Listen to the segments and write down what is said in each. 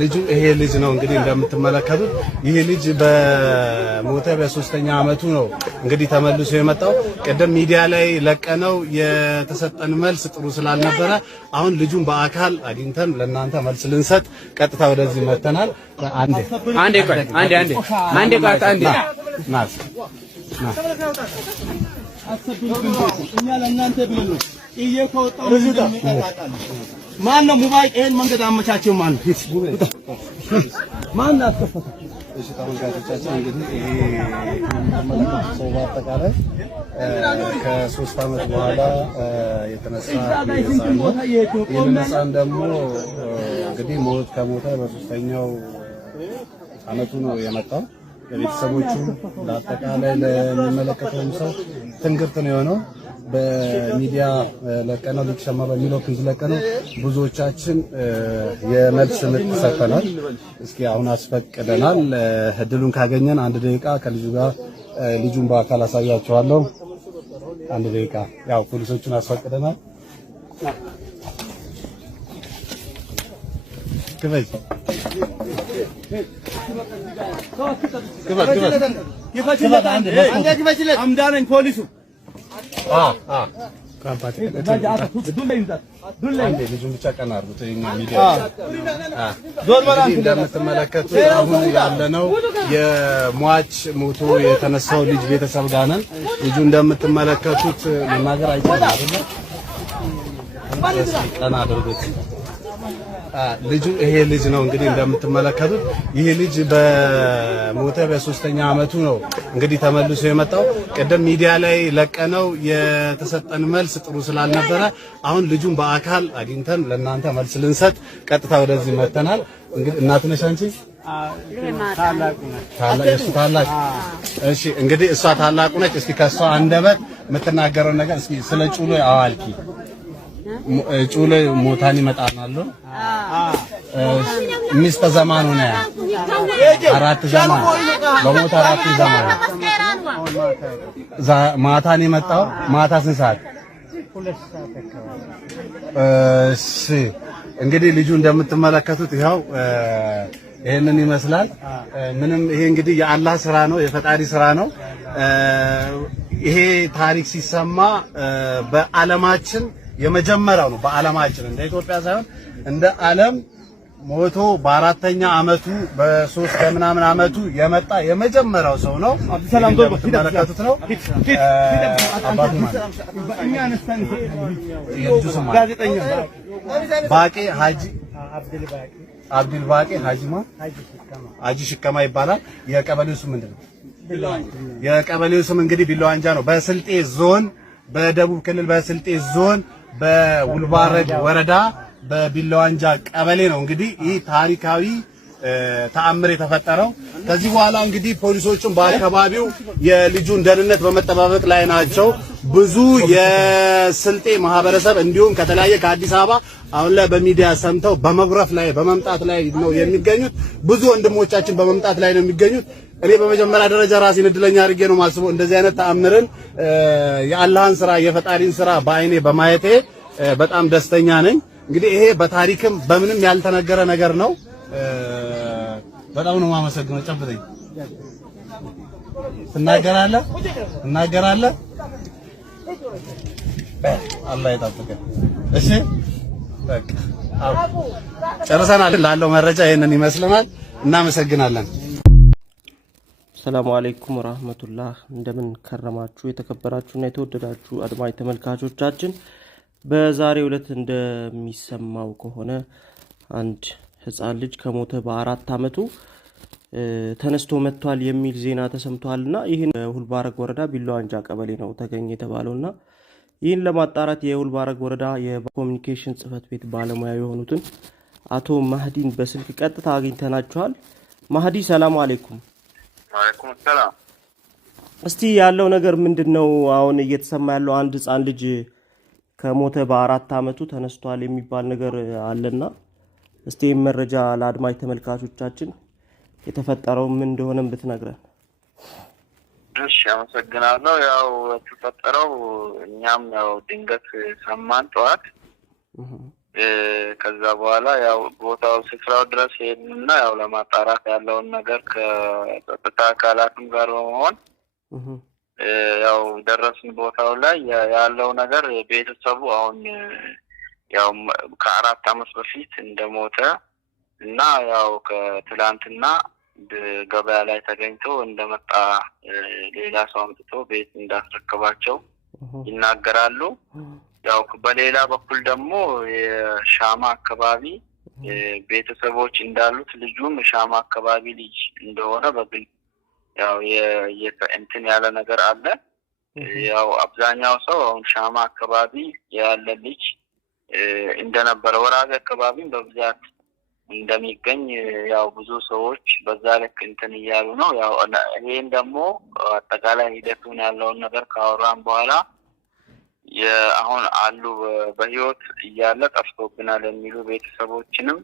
ልጁ ይሄ ልጅ ነው እንግዲህ እንደምትመለከቱት ይሄ ልጅ በሞተ በ3ኛ አመቱ ነው እንግዲህ ተመልሶ የመጣው ቀደም ሚዲያ ላይ ለቀነው የተሰጠን መልስ ጥሩ ስላልነበረ አሁን ልጁን በአካል አግኝተን ለእናንተ መልስ ልንሰጥ ቀጥታ ወደዚህ መተናል አንዴ እኛ ለእናንተ ብለን ነው እየቆጣው ማን ነው ሙባይ ይሄን መንገድ አመቻቸው ማን አስከፈተ እሺ ተመልካቾቻችን እንግዲህ ይሄ ሰው በአጠቃላይ ከ3 አመት በኋላ የተነሳ ህፃን ደግሞ እንግዲህ ከሞተ በ3ኛው አመቱ ነው የመጣው ለቤተሰቦቹ ለአጠቃላይ ለሚመለከተው ሰው ትንግርት ነው የሆነው በሚዲያ ለቀነው ሊክሸማ በሚለው ክንዝ ለቀነው ብዙዎቻችን የመልስ ምት ሰጥተናል እስኪ አሁን አስፈቅደናል እድሉን ካገኘን 1 ደቂቃ ከልጁ ጋር ልጁን በአካል አሳያቸዋለሁ 1 ደቂቃ ያው ፖሊሶቹን አስፈቅደናል ክፈይ አምዳነኝ ፖሊሱ ልጁን ብቻ ቀና አድርጉት የኛ ሚዲያ እንደምትመለከቱት አሁን ያለነው የሟች ሞቶ የተነሳው ልጅ ቤተሰብ ጋር ነን ልጁ እንደምትመለከቱት መናገር አይችልም አይደል ቀና አድርጉት ልጁ ይሄ ልጅ ነው እንግዲህ እንደምትመለከቱት ይሄ ልጅ በሞተ በ3ኛ አመቱ ነው እንግዲህ ተመልሶ የመጣው ቀደም ሚዲያ ላይ ለቀነው የተሰጠን መልስ ጥሩ ስላልነበረ አሁን ልጁን በአካል አግኝተን ለእናንተ መልስ ልንሰጥ ቀጥታ ወደዚህ መተናል እንግዲህ እናት ነሽ አንቺ ታላቅ እሺ እንግዲህ እሷ ታላቁ ነች እስኪ ከሷ አንደበት የምትናገረው ነገር እስኪ ስለ ጩሎ አዋልኪ ጩሎ ሞታን ይመጣናል ሚስተ ዘማኑ ነው 4 ዘማን በሞት 4 ዘማን ማታን የመጣው ማታ ስንት ሰዓት 2 ሰዓት እሺ እንግዲህ ልጁ እንደምትመለከቱት ይኸው ይሄንን ይመስላል ምንም ይሄ እንግዲህ የአላህ ስራ ነው የፈጣሪ ስራ ነው ይሄ ታሪክ ሲሰማ በአለማችን የመጀመሪያው ነው በአለማችን እንደ ኢትዮጵያ ሳይሆን እንደ ዓለም ሞቶ በ4ኛ አመቱ በ3 ከምናምን አመቱ የመጣ የመጀመሪያው ሰው ነው ሰላም ዶር ተመለከቱት ነው አባቱ ማለት እኛ ነስተን ጋዜጠኛ ባቂ ሀጂ አብዱል ባቂ ሀጂ ሽከማ ይባላል የቀበሌው ስም ምንድነው የቀበሌው ስም እንግዲህ ቢላዋንጃ ነው በስልጤ ዞን በደቡብ ክልል በስልጤ ዞን በውልባረግ ወረዳ በቢላዋንጃ ቀበሌ ነው እንግዲህ ይህ ታሪካዊ ተአምር የተፈጠረው ከዚህ በኋላ እንግዲህ ፖሊሶቹም በአካባቢው የልጁን ደህንነት በመጠባበቅ ላይ ናቸው ብዙ የስልጤ ማህበረሰብ እንዲሁም ከተለያየ ከአዲስ አበባ አሁን ላይ በሚዲያ ሰምተው በመጉረፍ ላይ በመምጣት ላይ ነው የሚገኙት ብዙ ወንድሞቻችን በመምጣት ላይ ነው የሚገኙት እኔ በመጀመሪያ ደረጃ ራሴን እድለኛ አድርጌ ነው ማስበው እንደዚህ አይነት ተአምርን የአላህን ስራ የፈጣሪን ስራ በአይኔ በማየቴ በጣም ደስተኛ ነኝ እንግዲህ ይሄ በታሪክም በምንም ያልተነገረ ነገር ነው በጣም ነው ማመሰግነው ጨብጠኝ እናገራለህ አላህ ይጠብቀን እሺ በቃ ጨርሰናል ላለው መረጃ ይሄንን ይመስልናል እናመሰግናለን ሰላም አለይኩም ወራህመቱላህ እንደምን ከረማችሁ የተከበራችሁና የተወደዳችሁ አድማጭ ተመልካቾቻችን በዛሬው ዕለት እንደሚሰማው ከሆነ አንድ ህፃን ልጅ ከሞተ በ4 አመቱ ተነስቶ መጥቷል የሚል ዜና ተሰምቷልና ይሄን ሁልባረግ ወረዳ ቢላዋንጃ ቀበሌ ነው ተገኘ የተባለውና ይሄን ለማጣራት የሁልባረግ ወረዳ የኮሙኒኬሽን ጽህፈት ቤት ባለሙያ የሆኑትን አቶ ማህዲን በስልክ ቀጥታ አግኝተናቸዋል ማህዲ ሰላም አለይኩም ወአለይኩም ሰላም እስቲ ያለው ነገር ምንድነው አሁን እየተሰማ ያለው አንድ ህፃን ልጅ ከሞተ በ4 አመቱ ተነስቷል የሚባል ነገር አለና እስቲ መረጃ ለአድማጭ ተመልካቾቻችን የተፈጠረው ምን እንደሆነም ብትነግረን እሺ አመሰግናለሁ ያው የተፈጠረው እኛም ያው ድንገት ሰማን ጠዋት ከዛ በኋላ ያው ቦታው ስፍራው ድረስ ሄድንና ያው ለማጣራት ያለውን ነገር ከጸጥታ አካላትም ጋር በመሆን ያው ደረስን ቦታው ላይ ያለው ነገር ቤተሰቡ አሁን ያው ከ4 አመት በፊት እንደሞተ እና ያው ከትላንትና ገበያ ላይ ተገኝቶ እንደመጣ ሌላ ሰው አምጥቶ ቤት እንዳስረከባቸው ይናገራሉ። ያው በሌላ በኩል ደግሞ የሻማ አካባቢ ቤተሰቦች እንዳሉት ልጁም ሻማ አካባቢ ልጅ እንደሆነ በግል ያው እንትን ያለ ነገር አለ። ያው አብዛኛው ሰው አሁን ሻማ አካባቢ ያለ ልጅ እንደነበረ ወራጅ አካባቢም በብዛት እንደሚገኝ ያው ብዙ ሰዎች በዛ ልክ እንትን እያሉ ነው። ያው ይሄን ደግሞ አጠቃላይ ሂደቱን ያለውን ነገር ካወራን በኋላ አሁን አሉ በህይወት እያለ ጠፍቶብናል የሚሉ ቤተሰቦችንም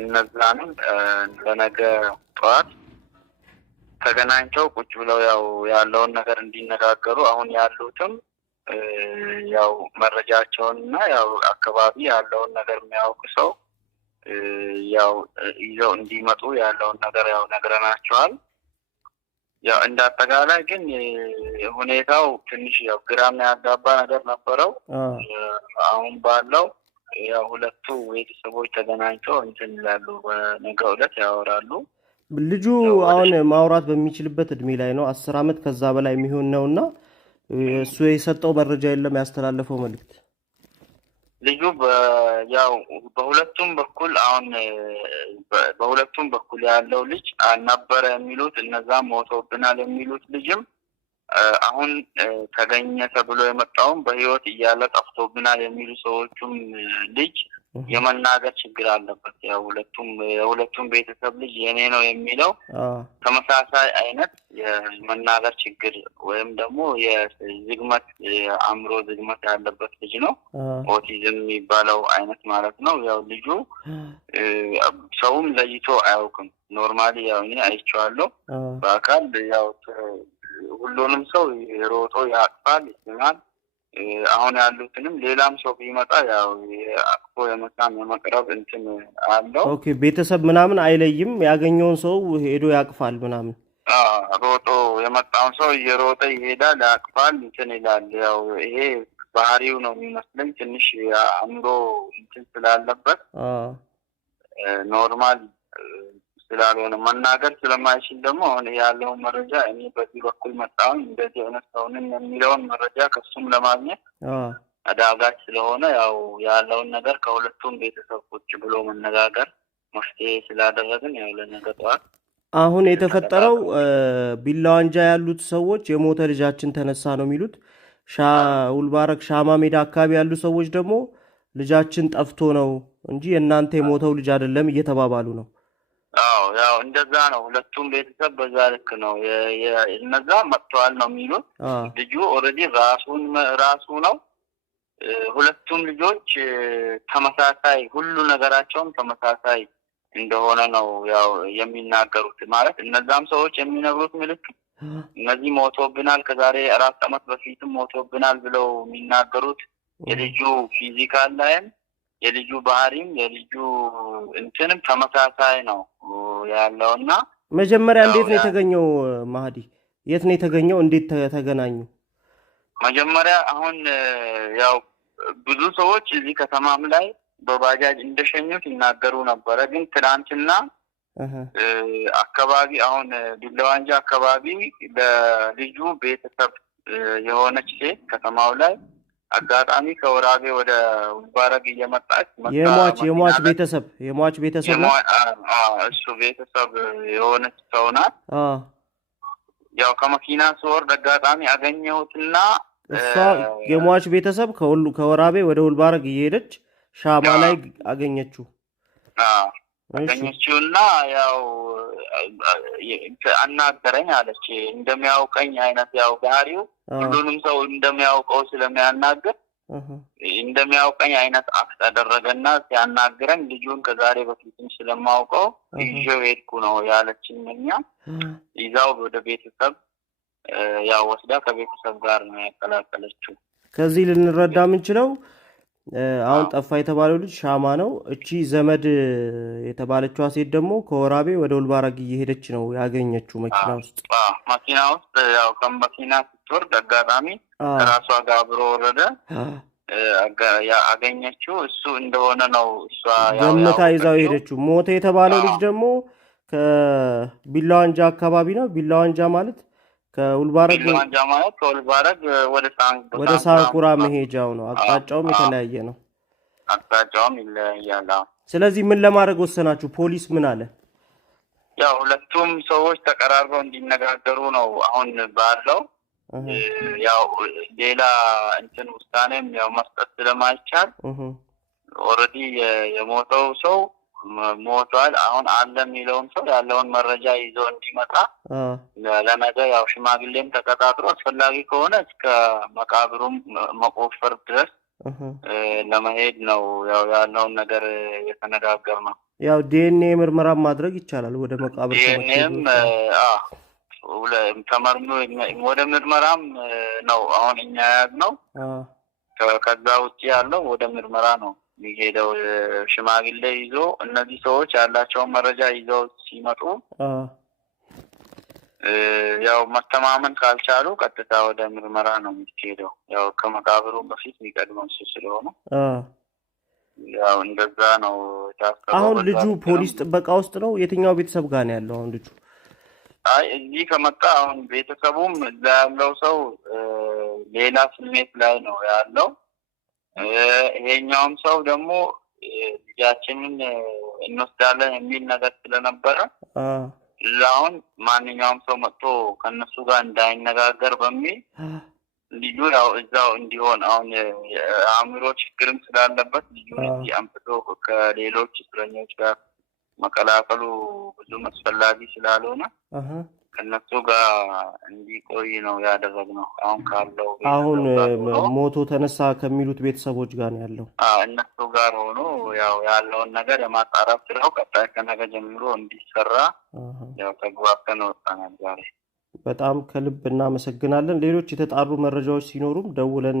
እነዛንም ለነገ ጠዋት ተገናኝተው ቁጭ ብለው ያው ያለውን ነገር እንዲነጋገሩ አሁን ያሉትም ያው መረጃቸውንና ያው አካባቢ ያለውን ነገር የሚያውቅ ሰው ያው ይዘው እንዲመጡ ያለውን ነገር ያው ነግረናቸዋል። ያው እንዳጠቃላይ ግን ሁኔታው ትንሽ ያው ግራም ያጋባ ነገር ነበረው። አሁን ባለው ያው ሁለቱ ቤተሰቦች ተገናኝተው እንትን ይላሉ፣ በነገው ዕለት ያወራሉ። ልጁ አሁን ማውራት በሚችልበት እድሜ ላይ ነው። 10 አመት ከዛ በላይ የሚሆን ነውና እሱ የሰጠው መረጃ የለም ያስተላለፈው መልእክት። ልጁ ያው በሁለቱም በኩል አሁን በሁለቱም በኩል ያለው ልጅ ነበረ የሚሉት እነዛ ሞቶብናል የሚሉት ልጅም አሁን ተገኘ ተብሎ የመጣውም በህይወት እያለ ጠፍቶብናል የሚሉ ሰዎችም ልጅ የመናገር ችግር አለበት። ያው የሁለቱም ቤተሰብ ልጅ የኔ ነው የሚለው ተመሳሳይ አይነት የመናገር ችግር ወይም ደግሞ የዝግመት አእምሮ ዝግመት ያለበት ልጅ ነው። ኦቲዝም የሚባለው አይነት ማለት ነው። ያው ልጁ ሰውም ለይቶ አያውቅም። ኖርማሊ ያው እኔ አይቼዋለሁ በአካል ያው ሁሉንም ሰው ሮጦ ያቅፋል፣ ይስማል። አሁን ያሉትንም ሌላም ሰው ቢመጣ ያው አቅፎ የመሳም የመቅረብ እንትን አለው። ኦኬ ቤተሰብ ምናምን አይለይም፣ ያገኘውን ሰው ሄዶ ያቅፋል ምናምን። ሮጦ የመጣውን ሰው እየሮጠ ይሄዳል፣ ያቅፋል፣ እንትን ይላል። ያው ይሄ ባህሪው ነው የሚመስለኝ። ትንሽ አእምሮ እንትን ስላለበት ኖርማል ስላልሆነ መናገር ስለማይችል ደግሞ አሁን ያለው መረጃ እኔ በዚህ በኩል መጣሁ እንደዚህ አይነት ሰውንም የሚለውን መረጃ ከሱም ለማግኘት አዳጋች ስለሆነ ያው ያለውን ነገር ከሁለቱም ቤተሰብ ቁጭ ብሎ መነጋገር መፍትሄ ስላደረግን ያው ለነገ ጠዋት አሁን የተፈጠረው ቢላዋንጃ ያሉት ሰዎች የሞተ ልጃችን ተነሳ ነው የሚሉት። ውልባረግ ሻማ ሜዳ አካባቢ ያሉ ሰዎች ደግሞ ልጃችን ጠፍቶ ነው እንጂ የእናንተ የሞተው ልጅ አይደለም እየተባባሉ ነው። ያው እንደዛ ነው። ሁለቱም ቤተሰብ በዛ ልክ ነው። እነዛ መጥተዋል ነው የሚሉት። ልጁ ኦልሬዲ ራሱ ነው። ሁለቱም ልጆች ተመሳሳይ ሁሉ ነገራቸውም ተመሳሳይ እንደሆነ ነው ያው የሚናገሩት። ማለት እነዛም ሰዎች የሚነግሩት ምልክት እነዚህ ሞቶብናል ከዛሬ 4 አመት በፊትም ሞቶብናል ብለው የሚናገሩት የልጁ ፊዚካል ላይም የልጁ ባህሪም የልጁ እንትንም ተመሳሳይ ነው ያለውና መጀመሪያ እንዴት ነው የተገኘው? ማህዲ የት ነው የተገኘው? እንዴት ተገናኙ? መጀመሪያ አሁን ያው ብዙ ሰዎች እዚህ ከተማም ላይ በባጃጅ እንደሸኙት ይናገሩ ነበረ። ግን ትናንትና አካባቢ አሁን ቢላዋንጃ አካባቢ ለልጁ ቤተሰብ የሆነች ሴት ከተማው ላይ አጋጣሚ ከወራቤ ወደ ውልባረግ እየመጣች የሟች ቤተሰብ ነው። እሱ ቤተሰብ የሆነች ሰው ናት። ያው ከመኪና ስወርድ አጋጣሚ አገኘሁትና እሷ የሟች ቤተሰብ ከወራቤ ወደ ውልባረግ እየሄደች ሻማ ላይ አገኘችው። አገኘችውና ያው አናገረኝ አለች። እንደሚያውቀኝ አይነት ያው ባህሪው ሁሉንም ሰው እንደሚያውቀው ስለሚያናገር እንደሚያውቀኝ አይነት አክት አደረገና ሲያናግረን ልጁን ከዛሬ በፊትም ስለማውቀው ይዤው ሄድኩ ነው ያለችኝ። እኛ ይዛው ወደ ቤተሰብ ያው ወስዳ ከቤተሰብ ጋር ነው ያቀላቀለችው። ከዚህ ልንረዳ የምንችለው አሁን ጠፋ የተባለው ልጅ ሻማ ነው። እቺ ዘመድ የተባለችዋ ሴት ደግሞ ከወራቤ ወደ ወልባራግ እየሄደች ነው ያገኘችው መኪና ውስጥ። መኪና ውስጥ ያው ከመኪና ስትወርድ አጋጣሚ ከራሷ ጋር አብሮ ወረደ አገኘችው። እሱ እንደሆነ ነው እሷ ገምታ ይዛው ሄደችው። ሞተ የተባለው ልጅ ደግሞ ከቢላዋንጃ አካባቢ ነው። ቢላዋንጃ ማለት ከውልባረግ ወደ ሳንኩራ መሄጃው ነው። አቅጣጫውም የተለያየ ነው። አቅጣጫውም ይለያያል። ስለዚህ ምን ለማድረግ ወሰናችሁ? ፖሊስ ምን አለ? ያው ሁለቱም ሰዎች ተቀራርበው እንዲነጋገሩ ነው አሁን ባለው። ያው ሌላ እንትን ውሳኔም ያው መስጠት ስለማይቻል ኦልሬዲ የሞተው ሰው ሞቷል። አሁን አለ የሚለውን ሰው ያለውን መረጃ ይዞ እንዲመጣ ለነገ ያው ሽማግሌም ተቀጣጥሮ አስፈላጊ ከሆነ እስከ መቃብሩም መቆፈር ድረስ ለመሄድ ነው ያው ያለውን ነገር የተነጋገርነው። ያው ዲኤንኤ ምርመራ ማድረግ ይቻላል። ወደ መቃብር ዲኤንኤም ወደ ምርመራም ነው አሁን እኛ ያዝነው። ከዛ ውጪ ያለው ወደ ምርመራ ነው የሚሄደው። ሽማግሌ ይዞ እነዚህ ሰዎች ያላቸውን መረጃ ይዘው ሲመጡ ያው መተማመን ካልቻሉ ቀጥታ ወደ ምርመራ ነው የሚሄደው። ያው ከመቃብሩ በፊት የሚቀድመው እሱ ስለሆነ ያው እንደዛ ነው ታስበው። አሁን ልጁ ፖሊስ ጥበቃ ውስጥ ነው? የትኛው ቤተሰብ ጋር ነው ያለው አሁን ልጁ? አይ እዚህ ከመጣ አሁን ቤተሰቡም እዛ ያለው ሰው ሌላ ስሜት ላይ ነው ያለው። ይሄኛውም ሰው ደግሞ ልጃችንን እንወስዳለን የሚል ነገር ስለነበረ አሁን ማንኛውም ሰው መጥቶ ከነሱ ጋር እንዳይነጋገር በሚል ልጁ ያው እዛው እንዲሆን አሁን የአእምሮ ችግርም ስላለበት ልጁ እዚህ አምጥቶ ከሌሎች እስረኞች ጋር መቀላቀሉ ብዙም አስፈላጊ ስላልሆነ ከነሱ ጋር እንዲቆይ ነው ያደረግነው። አሁን ካለው አሁን ሞቶ ተነሳ ከሚሉት ቤተሰቦች ጋር ነው ያለው። እነሱ ጋር ሆኖ ያው ያለውን ነገር የማጣራት ስራው ቀጣይ ከነገ ጀምሮ እንዲሰራ ያው ተግባብተን ወጣናል ዛሬ። በጣም ከልብ እናመሰግናለን። ሌሎች የተጣሩ መረጃዎች ሲኖሩም ደውለን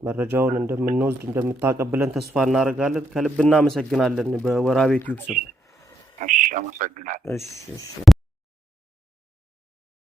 መረጃውን እንደምንወስድ እንደምታቀብለን ተስፋ እናደርጋለን። ከልብ እናመሰግናለን በወራቤ ቲዩብ ስም። እሺ አመሰግናለሁ። እሺ